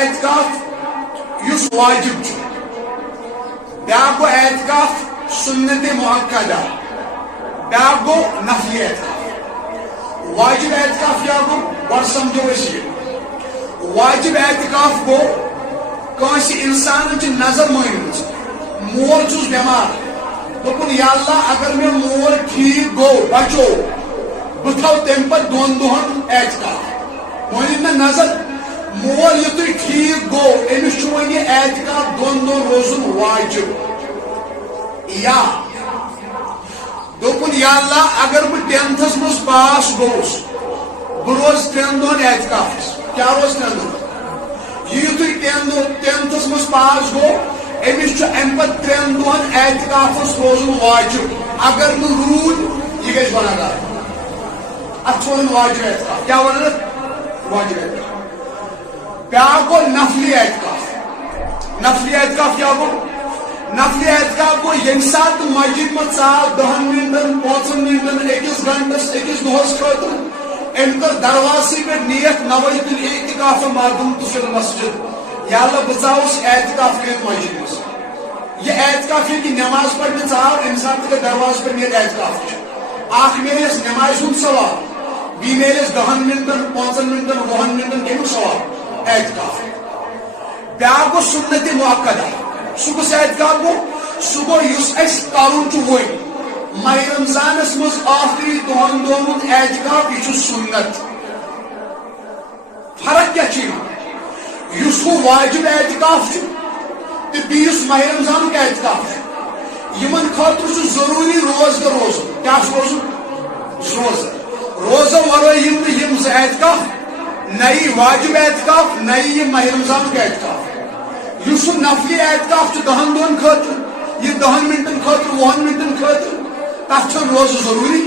اعتکاف یس واجب بیاکھ گو اعتکاف سنت مؤکدہ بیاکھ گو نفلی اعتکاف واجب اعتکاف کیا گو گۄڈٕ سمجھو أسۍ یہِ واجب اعتکاف گو کٲنٛسہِ اِنسانن چھِ نظر مٲنمٕژ مول چھُس بٮ۪مار دوٚپُن یا اللہ اگر مےٚ مول ٹھیٖک گوٚو بچو بہٕ تھاو تمہِ پتہٕ دۄن دۄہن اعتکاف مٲنِو مےٚ نظر مول یُتھُے ٹھیٖک گوٚو أمِس چھُ وۄنۍ یہِ اعتکاف دۄن دۄہن روزُن واجب یا دوٚپُن یا اللہ اگر بہٕ 10تھس منٛز پاس گوٚوُس بہٕ روزٕ 3 دۄہن اعتکافس کیٛاہ روز 3 دۄہن یہِ یُتھُے 10تھس منٛز پاس گوٚو أمِس چھُ امہِ پتہٕ 3 دۄہن اعتکافس روزُن واجب اگر نہٕ روٗد یہِ گژھِ گۄناہگار اتھ چھُ ونان واجب اعتکاف کیٛاہ ونان اتھ واجب اعتکاف بیاکھ گوٚو نفلی اعتکاف نفلی اعتکاف کیٛاہ گوٚو نفلی اعتکاف گوٚو ییٚمہِ ساتہٕ مسجد منٛز ژاو 10 مِنٹن 5 مِنٹن 1 گنٹس 1 دۄہس خٲطرٕ أمۍ کٔر دروازسٕے پٮ۪ٹھ نیت نویت الاعتکاف ما دمت فی المسجد یا اللہ بہٕ ژاوُس اعتکاف کٔرِتھ مسجد منٛز یہِ اعتکاف ییٚلہِ نٮ۪ماز پرنہِ ژاو اَمہِ ساتہٕ تہِ گٔے دروازٕ پٮ۪ٹھ نیت اعتکاف اکھ میلٮ۪س نٮ۪مازِ ہُنٛد ثواب بیٚیہِ میلٮ۪س 10 مِنٹن 5 مِنٹن 20 مِنٹن کَمیُک ثواب اعتکاف بیاکھ گوٚو سنت مؤکدہ سُہ کُس اعتکاف گوٚو سُہ گوٚو یُس اَسہِ کرُن چھُ وۄنۍ ماہِ رمضانس منٛز آخری دۄہن دۄہن ہُنٛد اعتکاف یہِ چھُ سنت فرق کیٛاہ چھِ یِوان یُس ہُہ واجب اعتکاف چھُ تہٕ بیٚیہِ یُس ماہِ رمضانُک اعتکاف چھُ یِمن خٲطرٕ چھُ ضروٗری روزدٕ روزُن کیٛاہ چھُ روزُن روزو ورٲے یِم نہٕ یِم زٕ اعتکاف نہ یی واجب اعتکاف نہ یی یہِ ماہِ رمضانُک اعتکاف یُس ہُہ نفلی اعتکاف چھُ 10 دۄہن خٲطرٕ یہِ 10 مِنٹن خٲطرٕ 20 مِنٹن خٲطرٕ تتھ چھُنہٕ روزٕ ضروٗری